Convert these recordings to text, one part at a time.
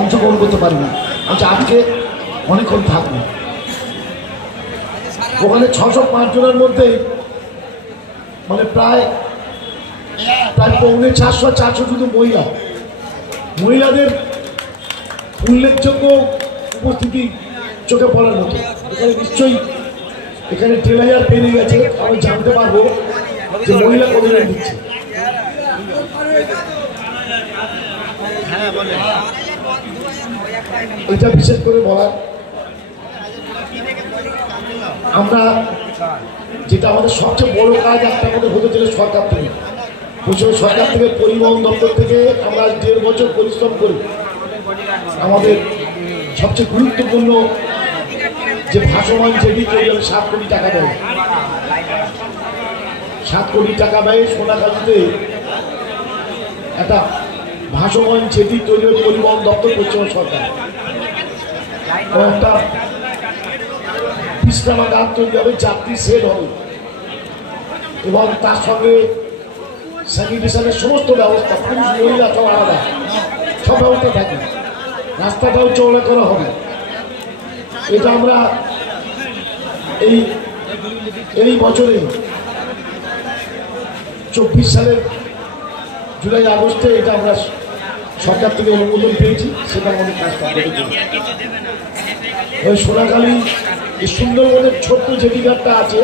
অংশগ্রহণ করতে পারি না। আচ্ছা আজকে অনেকক্ষণ থাকব। ওখানে ছশো জনের মধ্যে মানে প্রায় প্রায় পৌনে চারশো চারশো শুধু মহিলা। মহিলাদের উল্লেখযোগ্য উপস্থিতি চোখে পড়ার মতো। এখানে নিশ্চয়ই এখানে ট্রেলার পেরিয়ে গেছে। আমি জানতে পারব যে মহিলা কতজন দিচ্ছে। এটা বিশেষ করে বলার আমরা যেটা আমাদের সবচেয়ে বড় কাজ, একটা আমাদের হতে চলে সরকার থেকে। পশ্চিমবঙ্গ সরকার থেকে পরিবহন দপ্তর থেকে আমরা দেড় বছর পরিশ্রম করি। আমাদের সবচেয়ে গুরুত্বপূর্ণ যে ভাসমান যেটি তৈরি সাত কোটি টাকা দেয় সাত কোটি টাকা ব্যয়ে সোনাখালীতে একটা ভাসমান যেটি তৈরি পরিবহন দপ্তর, পশ্চিমবঙ্গ সরকার। একটা বিশ্রামাগার তৈরি হবে যাত্রী সেট হবে। এবং তার সঙ্গে স্যানিটেশনের সমস্ত ব্যবস্থা, পুরুষ, মহিলা, সব আলাদা। সব ব্যবস্থা থাকে। রাস্তাটাও চওড়া করা হবে। এটা আমরা এই এই বছরে চব্বিশ সালের জুলাই আগস্টে এটা আমরা সরকার থেকে অনুমোদন পেয়েছি সেটা আমাদের করেছি ওই সোনাখালী এই সুন্দরবনের ছোট্ট জেটিঘাটটা আছে,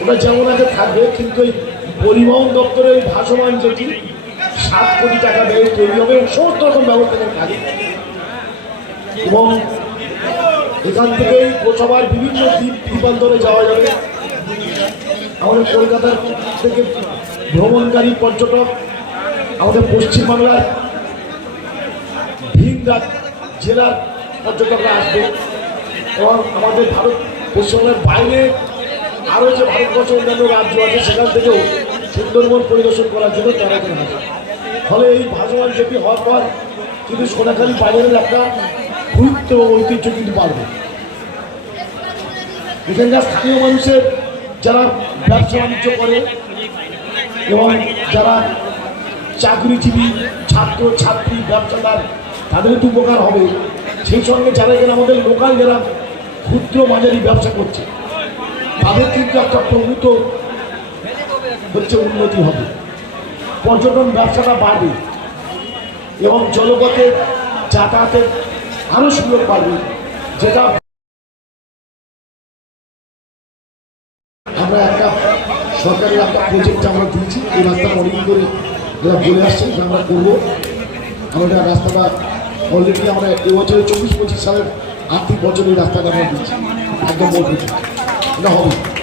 ওটা যেমন আছে থাকবে, কিন্তু এই পরিবহন দপ্তরের এই ভাসমান যেটি, সাত কোটি টাকা ব্যয় তৈরি হবে এবং সমস্ত রকম ব্যবস্থা থাকবে। এবং এখান থেকেই গোসবার বিভিন্ন দ্বীপ দ্বীপান্তরে যাওয়া যাবে। আমাদের কলকাতার থেকে ভ্রমণকারী পর্যটক, আমাদের পশ্চিমবাংলার ভিন জেলার পর্যটকরা আসবে। এবং আমাদের ভারত পশ্চিমবঙ্গের বাইরে আরও যে ভারতবর্ষের অন্যান্য রাজ্য আছে, সেখান থেকেও সুন্দরবন পরিদর্শন করার জন্য তারা এখানে আসে ফলে এই ভাসমান যেটি হওয়ার পর কিন্তু সোনাখালী বাজারের একটা গুরুত্ব ঐতিহ্য কিন্তু বাড়বে। এখানকার স্থানীয় মানুষের যারা ব্যবসা বাণিজ্য করে এবং যারা চাকরিজীবী, ছাত্র, ছাত্রী, ব্যবসাদার তাদের একটু উপকার হবে। সেই সঙ্গে যারা এখানে আমাদের লোকাল যারা ক্ষুদ্র মাঝারি ব্যবসা করছে, তাদের কিন্তু একটা প্রভূত হচ্ছে উন্নতি হবে। পর্যটন ব্যবসাটা বাড়বে এবং জলপথে যাতায়াতের আরও সুযোগ বাড়বে, যেটা আমরা একটা সরকারের একটা প্রজেক্ট আমরা দিয়েছি, এই রাস্তাটা অনেক করে যারা বলে আসছেন যে আমরা করব। আমরা রাস্তাটা অলরেডি আমরা এবছরে চব্বিশ পঁচিশ সালের আর্থিক বছরের রাস্তাঘাট দিচ্ছি। একদম এটা হবে।